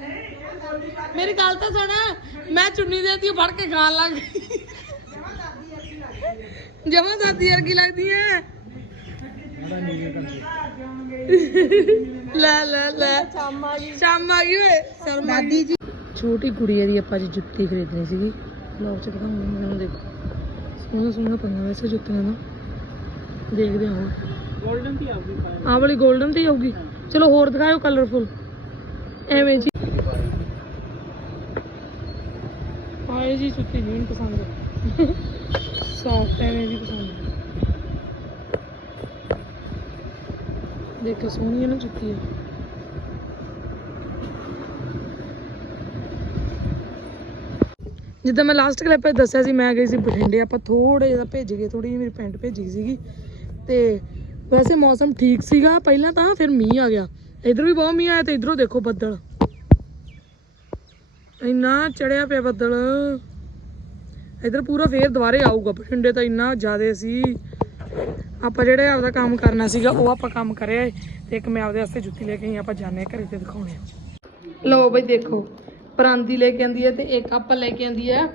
ਮੇਰੀ ਗੱਲ ਤਾਂ ਸੁਣ। ਮੈਂ ਚੁੰਨੀ ਦੇਤੀ ਫੜ ਕੇ ਖਾਣ ਲੱਗ ਗਈ। ਜਮਾ ਦਾਦੀ ਵਰਗੀ ਲੱਗਦੀ ਹੈ ਲੈ ਲੈ ਲੈ। ਸ਼ਾਮ ਆ ਗਈ। ਸ਼ਾਮ ਆ ਗਈ ਓਏ। ਦਾਦੀ ਜੀ ਛੋਟੀ ਕੁੜੀ ਦੀ ਆਪਾਂ ਜੀ ਜੁੱਤੀ ਖਰੀਦਣੀ ਸੀਗੀ। ਲਓ ਚ ਦਿਖਾਉਂਗੀ ਮੈਨੂੰ ਦੇਖੋ। ਸੋਹਣਾ ਸੋਹਣਾ ਪੰਗਾ ਵੈਸੇ ਜੁੱਤੀਆਂ ਦਾ। ਦੇਖਦੇ ਹਾਂ 골ਡਨ ਦੀ ਪਾਇਆ ਆਹ ਵਾਲੀ 골ਡਨ ਹੀ ਆਊਗੀ। ਚਲੋ ਹੋਰ ਦਿਖਾਓ ਕਲਰਫੁਲ ਐਵੇਂ ਜੀ। ਆਏ ਜੀ ਜੁੱਤੀ ਮੈਨੂੰ ਪਸੰਦ। ਸੌਫਟ ਐਵੇਂ ਜੀ ਪਸੰਦ। ਦੇਖੋ ਸੋਹਣੀ ਹੈ ਨਾ ਜੁੱਤੀ ਹੈ ਜਿੱਦਾਂ ਮੈਂ ਲਾਸਟ ਕਲਿੱਪ ਵਿੱਚ ਦੱਸਿਆ ਸੀ, ਮੈਂ ਗਈ ਸੀ ਬਠਿੰਡੇ, ਆਪਾਂ ਥੋੜੇ ਜਿਹਾ ਭੇਜ ਗਏ ਥੋੜੀ ਜਿਹੀ ਮੇਰੀ ਪੈਂਟ ਭੇਜੀ ਸੀਗੀ ਤੇ ਵੈਸੇ ਮੌਸਮ ਠੀਕ ਸੀਗਾ, ਪਹਿਲਾਂ ਤਾਂ ਫਿਰ ਮੀਂਹ ਆ ਗਿਆ। ਇਧਰ ਵੀ ਬਹੁਤ ਮੀਂਹ ਆਇਆ ਤੇ ਇਧਰੋਂ ਦੇਖੋ ਬੱਦਲ। ਇੰਨਾ ਚੜਿਆ ਪਿਆ ਬੱਦਲ। ਇਧਰ ਪੂਰਾ ਫੇਰ ਦੁਬਾਰੇ ਆਊਗਾ, ਬਠਿੰਡੇ ਤਾਂ ਇੰਨਾ ਜ਼ਿਆਦਾ ਸੀ। ਆਪਾਂ ਜਿਹੜੇ ਆਪਦਾ ਕੰਮ ਕਰਨਾ ਸੀਗਾ, ਉਹ ਆਪਾਂ ਕੰਮ ਕਰਿਆ ਤੇ ਇੱਕ ਮੈਂ ਆਪਦੇ ਵਾਸਤੇ ਜੁੱਤੀ ਲੈ ਕੇ ਆਈ, ਆਪਾਂ ਜਾਣੇ ਆ ਘਰੇ ਤੇ ਦਿਖਾਉਣੇ ਲਓ ਬਈ ਦੇਖੋ ਪਰਾਂਦੀ ਲੈ ਕੇ ਆਂਦੀ ਹੈ ਤੇ ਇੱਕ ਆਪਾਂ ਲੈ ਕੇ ਆਂਦੀ ਹੈ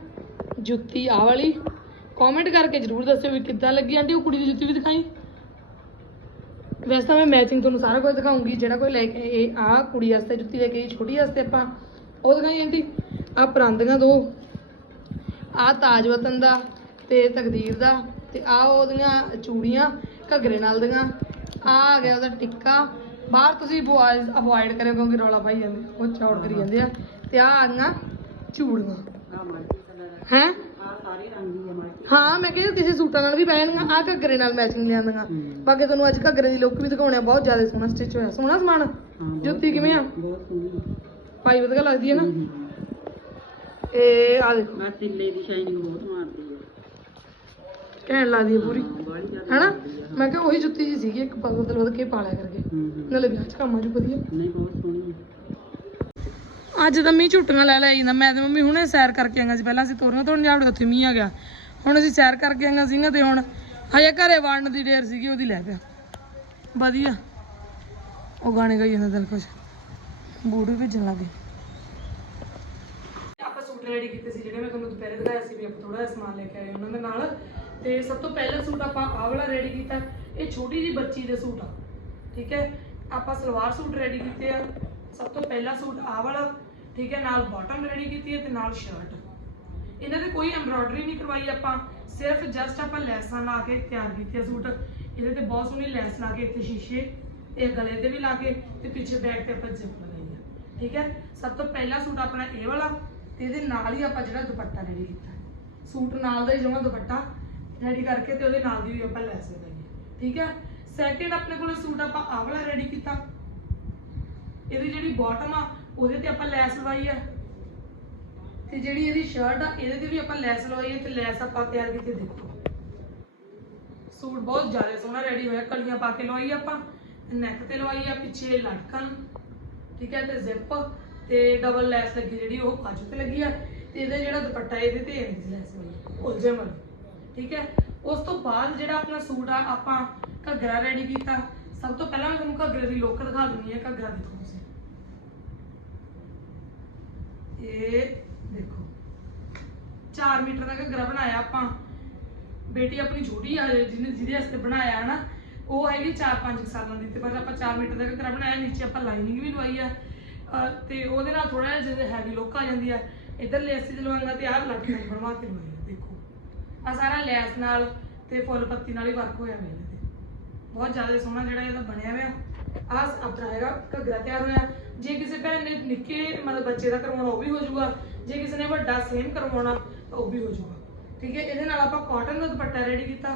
ਜੁੱਤੀ ਆਹ ਵਾਲੀ। ਕਮੈਂਟ ਕਰਕੇ ਜਰੂਰ ਦੱਸਿਓ ਵੀ ਕਿੱਦਾਂ ਲੱਗੀ ਆਂਟੀ, ਉਹ ਕੁੜੀ ਦੀ ਜੁੱਤੀ ਵੀ ਦਿਖਾਈ? ਵੈਸੇ ਤਾਂ ਮੈਂ ਮੈਚਿੰਗ ਤੁਹਾਨੂੰ ਸਾਰਾ ਕੁਝ ਦਿਖਾਉਂਗੀ, ਜਿਹੜਾ ਕੋਈ ਲੈ ਕੇ ਇਹ ਆ ਕੁੜੀ ਵਾਸਤੇ ਜੁੱਤੀ ਲੈ ਕੇ ਛੋਟੀ ਵਾਸਤੇ ਆਪਾਂ, ਉਹ ਦਿਖਾਈ ਆਂਟੀ। ਆ ਪਰਾਂਦੀਆਂ ਦੋ ਆ ਤਾਜ ਵਤਨ ਦਾ ਤੇ ਤਕਦੀਰ ਦਾ ਤੇ ਆ ਉਹਦੀਆਂ ਚੂੜੀਆਂ ਘੱਗਰੇ ਨਾਲ ਦੀਆਂ। ਆ ਆ ਗਿਆ ਉਹਦਾ ਟਿੱਕਾ। ਬਾਹਰ ਤੁਸੀਂ ਬॉयਜ਼ ਅਵੋਇਡ ਕਰਿਓ ਕਿਉਂਕਿ ਰੌਲਾ ਪਾਈ ਜਾਂਦੇ, ਉਹ ਚੌੜ ਕਰੀ ਜਾਂਦੇ ਆ। ਤੇ ਆ ਚੂੜੀਆਂ ਹੈ? ਹਾਂ ਮੈਂ ਕਿਹਾ ਕਿਸੇ ਸੂਟਾਂ ਨਾਲ ਵੀ ਪੈਣਗੀਆਂ ਆ ਘੱਗਰੇ ਨਾਲ ਮੈਚਿੰਗ ਲਿਆਂਦੀਆਂ। ਬਾਕੀ ਤੁਹਾਨੂੰ ਅੱਜ ਘੱਗਰੇ ਦੀ ਲੁੱਕ ਵੀ ਦਿਖਾਉਣੇ ਆ ਬਹੁਤ ਜ਼ਿਆਦਾ ਸੋਹਣਾ ਸਟਿਚ ਹੋਇਆ। ਸੋਹਣਾ ਸਮਾਨ? ਜੁੱਤੀ ਕਿਵੇਂ ਆ? ਪਾਈ ਵਧੀਆ ਲੱਗਦੀ ਹੈ ਨਾ? ਇਹ ਆ ਦੇਖੋ। ਮੈਂ ਤਿੱਲੇ ਦੀ ਸ਼ਾਈਨਿੰਗ ਬਹੁਤ ਮਾਰਦੀ ਹੈ ਕਹਿਣ ਲੱਗਦੀ ਹੈ ਪੂਰੀ। ਹੈਨਾ? ਮੈਂ ਕਿਹਾ ਉਹੀ ਜੁੱਤੀ ਜੀ ਸੀਗੀ ਇੱਕ ਪਾ ਮਤਲਬ ਕਿ ਪਾ ਲਿਆ ਕਰਕੇ। ਨਾਲੇ ਵਿਆਹ ਚ ਕੰਮ ਆ ਜੂ ਵਧੀਆ। ਨਹੀਂ ਬਹੁਤ ਸੋਹਣੀ ਅੱਜ ਤਾਂ ਮੀਂਹ ਝੁੱਟੀਆਂ ਲੈ ਲੈ ਜਾਂਦਾ। ਮੈਂ ਤੇ ਮੰਮੀ ਹੁਣੇ ਸੈਰ ਕਰਕੇ ਆਈਆਂ ਸੀ। ਪਹਿਲਾਂ ਅਸੀਂ ਤੋਰੀਆਂ ਤੋੜਨ ਜਾਵੜੇ ਉੱਥੇ ਮੀਂਹ ਆ ਗਿਆ। ਹੁਣ ਅਸੀਂ ਸੈਰ ਕਰਕੇ ਆਈਆਂ ਸੀਗੀਆਂ ਤੇ ਹੁਣ ਹਜੇ ਘਰੇ ਵੜਨ ਦੀ ਢੇਰ ਸੀਗੀ, ਉਹਦੀ ਲੈ ਪਿਆ। ਵਧੀਆ। ਉਹ ਗਾਣੇ ਗਾਈ ਜਾਂਦਾ ਦਿਲ ਖੁਸ਼। ਬੂਟ ਵੀ ਭੇਜਣ ਲੱਗੇ ਆਪਾਂ ਸੂਟ ਰੈਡੀ ਕੀਤੇ ਸੀ, ਜਿਹੜੇ ਮੈਂ ਤੁਹਾਨੂੰ ਦੁਪਹਿਰੇ ਦਿਖਾਇਆ ਸੀ ਵੀ ਆਪਾਂ ਥੋੜਾ ਜਿਹਾ ਸਮਾਨ ਲੈ ਕੇ ਆਏ ਉਹਨਾਂ ਦੇ ਨਾਲ। ਤੇ ਸਭ ਤੋਂ ਪਹਿਲਾ ਸੂਟ ਆਪਾਂ ਆਹ ਵਾਲਾ ਰੈਡੀ ਕੀਤਾ। ਇਹ ਛੋਟੀ ਜੀ ਬੱਚੀ ਦੇ ਸੂਟ ਆ। ਠੀਕ ਹੈ? ਆਪਾਂ ਸਲਵਾਰ ਸੂਟ ਰੈਡੀ ਕੀਤੇ ਆ। ਸਭ ਤੋਂ ਪਹਿਲਾ ਸੂਟ ਆਹ ਵਾਲਾ। ਠੀਕ ਹੈ, ਨਾਲ ਬਾਟਮ ਰੈਡੀ ਕੀਤੀ ਹੈ ਤੇ ਨਾਲ ਸ਼ਰਟ ਇਹਨਾਂ ਤੇ ਕੋਈ ਐਮਬ੍ਰੋਇਡਰੀ ਨਹੀਂ ਕਰਵਾਈ ਆਪਾਂ, ਸਿਰਫ ਜਸਟ ਆਪਾਂ ਲੈਸਾਂ ਲਾ ਕੇ ਤਿਆਰ ਕੀਤੇ ਸੂਟ। ਇਹਦੇ ਤੇ ਬਹੁਤ ਸੋਹਣੀ ਲੈਸ ਲਾ ਕੇ ਇੱਥੇ ਸ਼ੀਸ਼ੇ, ਇਹ ਗਲੇ ਤੇ ਵੀ ਲਾ ਕੇ ਤੇ ਪਿੱਛੇ ਬੈਕ ਤੇ ਆਪਾਂ ਜਿਪ ਲਗਾਈ ਆ। ਠੀਕ ਹੈ, ਸਭ ਤੋਂ ਪਹਿਲਾ ਸੂਟ ਆਪਣਾ ਇਹ ਵਾਲਾ ਤੇ ਇਹਦੇ ਨਾਲ ਹੀ ਆਪਾਂ ਜਿਹੜਾ ਦੁਪੱਟਾ ਰੈਡੀ ਕੀਤਾ। ਸੂਟ ਨਾਲ ਦਾ ਹੀ ਜਮਾ ਦੁਪੱਟਾ ਰੈਡੀ ਕਰਕੇ ਤੇ ਉਹਦੇ ਨਾਲ ਦੀ ਵੀ ਆਪਾਂ ਲੈਸ ਲਗਾਈ ਠੀਕ ਹੈ ਸੈਕਿੰਡ ਆਪਣੇ ਕੋਲ ਸੂਟ ਆਪਾਂ ਆਹ ਵਾਲਾ ਰੈਡੀ ਕੀਤਾ। ਇਹਦੀ ਜਿਹੜੀ ਬਾਟਮ ਆ ਉਹਦੇ ਤੇ ਆਪਾਂ ਲੈਸ ਲਵਾਈ ਆ। ਤੇ ਜਿਹੜੀ ਇਹਦੀ ਸ਼ਰਟ ਆ, ਇਹਦੇ ਤੇ ਵੀ ਆਪਾਂ ਲੈਸ ਲਵਾਈ ਹੈ ਤੇ ਲੈਸ ਆਪਾਂ ਤਿਆਰ ਕੀਤੀ ਦੇਖੋ। ਸੂਟ ਬਹੁਤ ਜ਼ਿਆਦਾ ਸੋਹਣਾ ਰੈਡੀ ਹੋਇਆ, ਕਲੀਆਂ ਪਾ ਕੇ ਲਵਾਈ ਆਪਾਂ ਨੈਕ ਤੇ ਲਵਾਈ ਆ, ਪਿੱਛੇ ਲਟਕਣ, ਠੀਕ ਹੈ ਤੇ ਜ਼ਿਪ ਤੇ ਡਬਲ ਲੈਸ ਲੱਗੀ ਜਿਹੜੀ ਉਹ ਬਾਜੂ ਤੇ ਲੱਗੀ ਆ, ਤੇ ਇਹਦਾ ਜਿਹੜਾ ਦੁਪੱਟਾ ਇਹਦੇ ਤੇ ਇਹਦੀ ਲੈਸ ਹੋਈ ਉਲਝੇ ਵਾਲੀ, ਠੀਕ ਹੈ ਉਸ ਤੋਂ ਬਾਅਦ ਜਿਹੜਾ ਆਪਣਾ ਸੂਟ ਆ, ਆਪਾਂ ਘੱਗਰਾ ਰੈਡੀ ਕੀਤਾ। ਸਭ ਤੋਂ ਪਹਿਲਾਂ ਮੈਂ ਤੁਹਾਨੂੰ ਘੱਗਰੇ ਦੀ ਲੁੱਕ ਦਿਖਾ ਦਿੰਦੀ ਹਾਂ ਘੱਗਰਾ ਦੇਖੋ ਤੁਸੀਂ। ਇਹ ਦੇਖੋ। 4 ਮੀਟਰ ਦਾ ਘੱਗਰਾ ਬਣਾਇਆ ਆਪਾਂ। ਬੇਟੀ ਆਪਣੀ ਛੋਟੀ ਆ, ਜਿਹਨੇ ਜਿਹਦੇ ਵਾਸਤੇ ਬਣਾਇਆ ਹੈ ਨਾ, ਉਹ ਹੈਗੀ 4-5 ਸਾਲਾਂ ਦੀ। ਤੇ ਪਰ ਆਪਾਂ 4 ਮੀਟਰ ਦਾ ਘੱਗਰਾ ਬਣਾਇਆ, ਨੀਚੇ ਆਪਾਂ ਲਾਈਨਿੰਗ ਵੀ ਲਵਾਈ ਆ। ਅਹ ਤੇ ਉਹਦੇ ਨਾਲ ਥੋੜਾ ਜਿਹਾ ਜਿਵੇਂ ਹੈਵੀ ਲੁੱਕ ਆ ਜਾਂਦੀ ਆ। ਇੱਧਰ ਲੈਸ ਲਵਾਂਗਾ ਤੇ ਆਹ ਲੱਗ ਨਾਲ ਬਣਵਾ ਕੇ ਲਵਾਈ ਦੇਖੋ। ਆ ਸਾਰਾ ਲੈਸ ਨਾਲ ਤੇ ਫੁੱਲ ਪੱਤੀ ਨਾਲ ਹੀ ਵਰਕ ਹੋਇਆ ਹੋਇਆ ਇਹਦੇ ਤੇ। ਬਹੁਤ ਜ਼ਿਆਦਾ ਸੋਹਣਾ ਜਿਹੜਾ ਇਹਦਾ ਬਣਿਆ ਹੋਇਆ। ਆਹ ਆਪਣਾ ਹੈਗਾ ਘੱਗਰਾ ਤਿਆਰ ਹੋਇਆ। ਜੇ ਕਿਸੇ ਭੈਣ ਨੇ ਨਿੱਕੇ, ਮਤਲਬ ਬੱਚੇ ਦਾ ਕਰਵਾਉਣਾ, ਉਹ ਵੀ ਹੋ ਜਾਊਗਾ। ਜੇ ਕਿਸੇ ਨੇ ਵੱਡਾ ਸੇਮ ਕਰਵਾਉਣਾ, ਤਾਂ ਉਹ ਵੀ ਹੋ ਜਾਊਗਾ। ਠੀਕ ਹੈ? ਇਹਦੇ ਨਾਲ ਆਪਾਂ ਕਾਟਨ ਦਾ ਦੁਪੱਟਾ ਰੈਡੀ ਕੀਤਾ।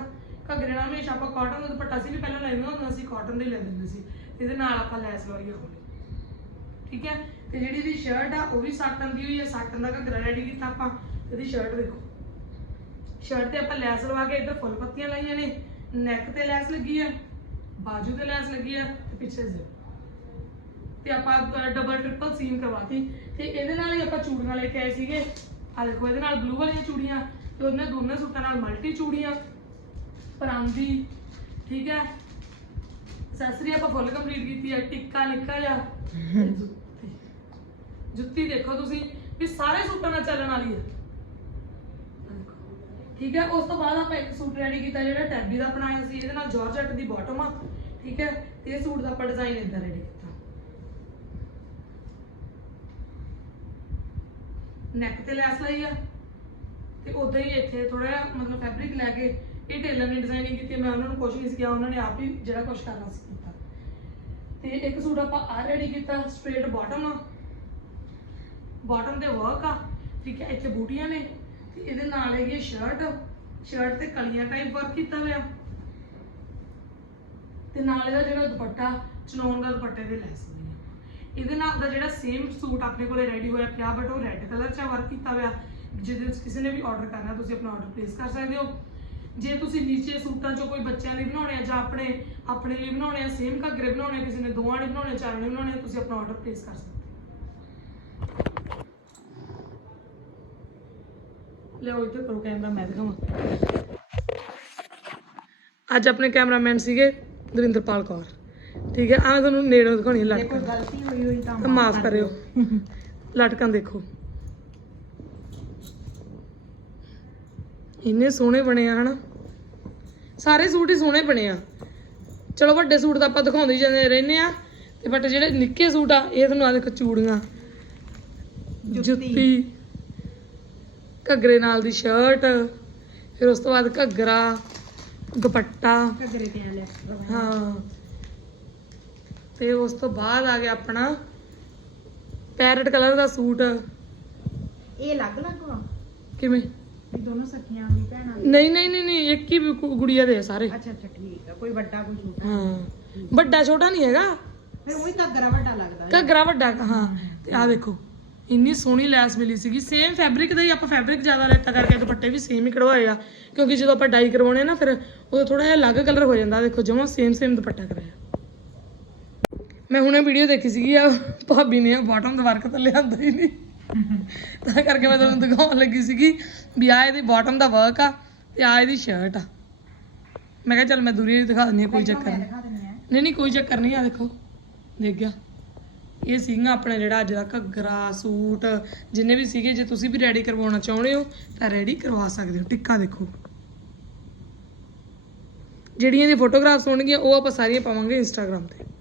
ਘੱਗਰੇ ਨਾਲ ਹਮੇਸ਼ਾ ਆਪਾਂ ਕਾਟਨ ਦਾ ਦੁਪੱਟਾ ਸੀ ਵੀ ਪਹਿਲਾਂ ਲੈਂਦੇ ਹੁੰਦੇ ਸੀ ਕਾਟਨ ਦੇ ਲੈ ਲੈਂਦੇ ਸੀ। ਇਹਦੇ ਨਾਲ ਆਪਾਂ ਲੈਸ ਲਵਾਈ ਹੋਵੇ ਠੀਕ ਹੈ? ਤੇ ਜਿਹੜੀ ਇਹਦੀ ਸ਼ਰਟ ਆ, ਉਹ ਵੀ ਸਾਟਨ ਦੀ ਹੋਈ ਹੈ। ਸਾਟਨ ਦਾ ਘੱਗਰਾ ਰੈਡੀ ਕੀਤਾ ਆਪਾਂ। ਇਹਦੀ ਸ਼ਰਟ ਦੇਖੋ। ਸ਼ਰਟ ਤੇ ਆਪਾਂ ਲੈਸ ਲਵਾ ਕੇ ਇੱਧਰ ਫੁੱਲ ਪੱਤੀਆਂ ਲਾਈਆਂ ਨੇ। ਨੈਕ ਤੇ ਲੈਸ ਲੱਗੀ ਹੈ। ਬਾਜੂ ਤੇ ਲੈਸ ਲੱਗੀ ਹੈ। ਪਿੱਛੇ ਜ਼ਿਪ ਤੇ ਆਪਾਂ ਡਬਲ ਟ੍ਰਿਪਲ ਸੀਮ ਕਰਵਾਤੀ। ਤੇ ਇਹਦੇ ਨਾਲ ਹੀ ਆਪਾਂ ਚੂੜੀਆਂ ਲੈ ਕੇ ਆਏ ਸੀਗੇ। ਆ ਦੇਖੋ, ਇਹਦੇ ਨਾਲ ਬਲੂ ਵਾਲੀਆਂ ਚੂੜੀਆਂ, ਤੇ ਉਹਨੇ ਦੋਨੇ ਸੂਟਾਂ ਨਾਲ ਮਲਟੀ ਚੂੜੀਆਂ। ਪਰਾਂਦੀ, ਠੀਕ ਹੈ। ਸੈਸਰੀ ਆਪਾਂ ਫੁੱਲ ਕੰਪਲੀਟ ਕੀਤੀ ਹੈ ਟਿੱਕਾ ਨਿੱਕਾ ਜਿਹਾ। ਜੁੱਤੀ। ਜੁੱਤੀ ਦੇਖੋ ਤੁਸੀਂ, ਵੀ ਸਾਰੇ ਸੂਟਾਂ ਨਾਲ ਚੱਲਣ ਵਾਲੀ ਹੈ ਠੀਕ ਹੈ, ਉਸ ਤੋਂ ਬਾਅਦ ਆਪਾਂ ਇੱਕ ਸੂਟ ਰੈਡੀ ਕੀਤਾ, ਜਿਹੜਾ ਟੈਬੀ ਦਾ ਬਣਾਇਆ ਸੀ। ਇਹਦੇ ਨਾਲ ਜਾਰਜਟ ਦੀ ਬਾਟਮ ਆ। ਠੀਕ ਹੈ? ਤੇ ਇਹ ਸੂਟ ਦਾ ਆਪਾਂ ਡਿਜ਼ਾਈਨ ਇਦਾਂ ਰੈਡੀ ਕੀਤਾ। ਨੈਕ ਤੇ ਲੈਸ ਲਾਈ ਆ। ਤੇ ਉਦਾਂ ਹੀ ਇੱਥੇ ਥੋੜਾ ਜਿਹਾ ਮਤਲਬ ਫੈਬਰਿਕ ਲੈ ਕੇ ਇਹ ਟੇਲਰ ਨੇ ਡਿਜ਼ਾਈਨਿੰਗ ਕੀਤੀ। ਮੈਂ ਉਹਨਾਂ ਨੂੰ ਕੁਝ ਨਹੀਂ ਸੀ ਉਹਨਾਂ ਨੇ ਆਪ ਹੀ ਜਿਹੜਾ ਕੁਝ ਕਰਨਾ ਸੀ ਕੀਤਾ। ਤੇ ਇੱਕ ਸੂਟ ਆਪਾਂ ਆ ਰੈਡੀ ਕੀਤਾ ਸਟ੍ਰੇਟ ਬਾਟਮ ਆ। ਬਾਟਮ ਤੇ ਵਰਕ ਆ। ਠੀਕ ਹੈ? ਇੱਥੇ ਬੂਟੀਆਂ ਨੇ। ਤੇ ਇਹਦੇ ਨਾਲ ਹੈਗੀ ਸ਼ਰਟ ਸ਼ਰਟ ਤੇ ਕਲੀਆਂ ਟਾਈਪ ਵਰਕ ਕੀਤਾ ਹੋਇਆ। ਤੇ ਨਾਲ ਇਹਦਾ ਜਿਹੜਾ ਦੁਪੱਟਾ ਚਨੌਨ ਦਾ ਦੁਪੱਟੇ ਦੇ ਲੈਸ ਹੋਈ ਆ। ਇਹਦੇ ਨਾਲ ਦਾ ਜਿਹੜਾ ਸੇਮ ਸੂਟ ਆਪਣੇ ਕੋਲੇ ਰੈਡੀ ਹੋਇਆ ਪਿਆ ਬਟ ਉਹ ਰੈੱਡ ਕਲਰ 'ਚ ਵਰਕ ਕੀਤਾ ਹੋਇਆ। ਜਿਹਦੇ ਵਿੱਚ ਕਿਸੇ ਨੇ ਵੀ ਆਰਡਰ ਕਰਨਾ, ਤੁਸੀਂ ਆਪਣਾ ਆਰਡਰ ਪਲੇਸ ਕਰ ਸਕਦੇ ਹੋ। ਜੇ ਤੁਸੀਂ ਨੀਚੇ ਸੂਟਾਂ 'ਚੋਂ ਕੋਈ ਬੱਚਿਆਂ ਲਈ ਬਣਾਉਣੇ ਆ ਜਾਂ ਆਪਣੇ ਆਪਣੇ ਲਈ ਬਣਾਉਣੇ ਆ ਸੇਮ ਘੱਗਰੇ ਬਣਾਉਣੇ ਆ, ਕਿਸੇ ਨੇ ਦੋਵਾਂ ਲਈ ਬਣਾਉਣੇ, ਚਾਰ ਲਈ ਬਣਾਉਣੇ ਆ, ਤੁਸੀਂ ਆਪਣਾ ਆਰਡਰ ਪਲੇਸ ਕਰ ਸਕਦੇ ਹੋ। ਲਿਆਓ ਇੱਧਰ ਕਰੋ ਕੈਮਰਾ ਮੈਂ ਦਿਖਾਵਾਂ। ਅੱਜ ਆਪਣੇ ਕੈਮਰਾਮੈਨ ਸੀਗੇ। ਦਰਿੰਦਰਪਾਲ ਕੌਰ। ਠੀਕ ਹੈ ਆ ਤੁਹਾਨੂੰ ਨੇੜੋਂ ਦਿਖਾਉਣੀ ਜੇ ਕੋਈ ਲਟਕਣ। ਗਲਤੀ ਹੋਈ ਹੋਈ ਤਾਂ ਤਾਂ ਮਾਫ ਕਰਿਓ। ਲਟਕਣ ਦੇਖੋ। ਇੰਨੇ ਸੋਹਣੇ ਬਣੇ ਆ ਹਨਾ? ਸਾਰੇ ਸੂਟ ਹੀ ਸੋਹਣੇ ਬਣੇ ਆ। ਚਲੋ ਵੱਡੇ ਸੂਟ ਤਾਂ ਆਪਾਂ ਦਿਖਾਉਂਦੇ ਹੀ ਜਾਂਦੇ ਰਹਿੰਦੇ ਆ। ਤੇ ਬਟ ਜਿਹੜੇ ਨਿੱਕੇ ਸੂਟ ਆ ਇਹ ਤੁਹਾਨੂੰ ਆ ਦੇਖੋ ਚੂੜੀਆਂ। ਜੁੱਤੀ। ਘੱਗਰੇ ਨਾਲ ਦੀ ਸ਼ਰਟ ਫਿਰ ਉਸ ਤੋਂ ਬਾਅਦ ਘੱਗਰਾ। ਦੁਪੱਟਾ। ਘੱਗਰੇ ਤੇ ਲੈਸ ਹਾਂ। ਤੇ ਉਸ ਤੋਂ ਬਾਅਦ ਆ ਗਿਆ ਆਪਣਾ ਪੈਰਟ ਕਲਰ ਦਾ ਸੂਟ। ਇਹ ਅਲੱਗ ਅਲੱਗ ਵਾ? ਕਿਵੇਂ? ਵੀ ਦੋਨੋਂ ਸਖੀਆਂ ਵੀ ਭੈਣਾਂ ਵੀ ਨਹੀਂ ਨਹੀਂ ਨਹੀਂ ਨਹੀਂ ਇੱਕ ਹੀ ਗੁ- ਗੁੜੀਆ ਦੇ ਆ ਸਾਰੇ। ਅੱਛਾ ਅੱਛਾ ਠੀਕ ਆ। ਕੋਈ ਵੱਡਾ ਕੋਈ ਛੋਟਾ। ਹਾਂ। ਵੱਡਾ ਛੋਟਾ ਨਹੀਂ ਹੈਗਾ। ਫਿਰ ਉਹੀ ਘੱਗਰਾ ਵੱਡਾ ਲੱਗਦਾ। ਘੱਗਰਾ ਵੱਡਾ ਹਾਂ। ਤੇ ਆ ਦੇਖੋ। ਇੰਨੀ ਸੋਹਣੀ ਲੈਸ ਮਿਲੀ ਸੀਗੀ। ਸੇਮ ਫੈਬਰਿਕ ਦਾ ਹੀ ਆਪਾਂ ਫੈਬਰਿਕ ਜ਼ਿਆਦਾ ਲੈਤਾ ਕਰਕੇ ਦੁਪੱਟੇ ਵੀ ਸੇਮ ਹੀ ਕਢਵਾਏ ਆ। ਕਿਉਂਕਿ ਜਦੋਂ ਆਪਾਂ ਡਾਈ ਕਰਵਾਉਣੇ ਨਾ ਫਿਰ ਉਦੋਂ ਥੋੜਾ ਜਿਹਾ ਅਲੱਗ ਕਲਰ ਹੋ ਜਾਂਦਾ। ਦੇਖੋ ਜਮਾ ਸੇਮ ਸੇਮ ਦੁਪੱਟਾ ਕਰਾਇਆ ਮੈਂ ਹੁਣੇ ਵੀਡੀਓ ਦੇਖੀ ਸੀਗੀ ਆ ਭਾਬੀ ਨੇ ਬਾਟਮ ਦਾ ਵਰਕ ਤਾਂ ਲਿਆਂਦਾ ਹੀ ਨਹੀਂ। ਤਾਂ ਕਰਕੇ ਮੈਂ ਤੁਹਾਨੂੰ ਦਿਖਾਉਣ ਲੱਗੀ ਸੀਗੀ ਵੀ ਆ ਇਹਦੀ ਬਾਟਮ ਦਾ ਵਰਕ ਆ ਤੇ ਆ ਇਹਦੀ ਸ਼ਰਟ ਆ। ਮੈਂ ਕਿਹਾ ਚੱਲ ਮੈਂ ਦੂਰੀ ਦਿਖਾ ਦਿੰਦੀ ਹਾਂ ਕੋਈ ਚੱਕਰ ਨਹੀਂ ਨਹੀਂ ਨਹੀਂ ਕੋਈ ਚੱਕਰ ਨਹੀਂ ਆ ਦੇਖੋ। ਦੇਖ ਗਿਆ। ਇਹ ਸੀਗਾ ਆਪਣਾ ਜਿਹੜਾ ਅੱਜ ਦਾ ਘੱਗਰਾ, ਸੂਟ, ਜਿੰਨੇ ਵੀ ਸੀਗੇ, ਜੇ ਤੁਸੀਂ ਵੀ ਰੈਡੀ ਕਰਵਾਉਣਾ ਚਾਹੁੰਦੇ ਹੋ, ਤਾਂ ਰੈਡੀ ਕਰਵਾ ਸਕਦੇ ਹੋ। ਟਿੱਕਾ ਦੇਖੋ। ਜਿਹੜੀਆਂ ਦੀ ਫੋਟੋਗ੍ਰਾਫਸ ਹੋਣਗੀਆਂ, ਉਹ ਆਪਾਂ ਸਾਰੀਆਂ ਪਾਵਾਂਗੇ ਇੰਸਟਾਗ੍ਰam ਤੇ।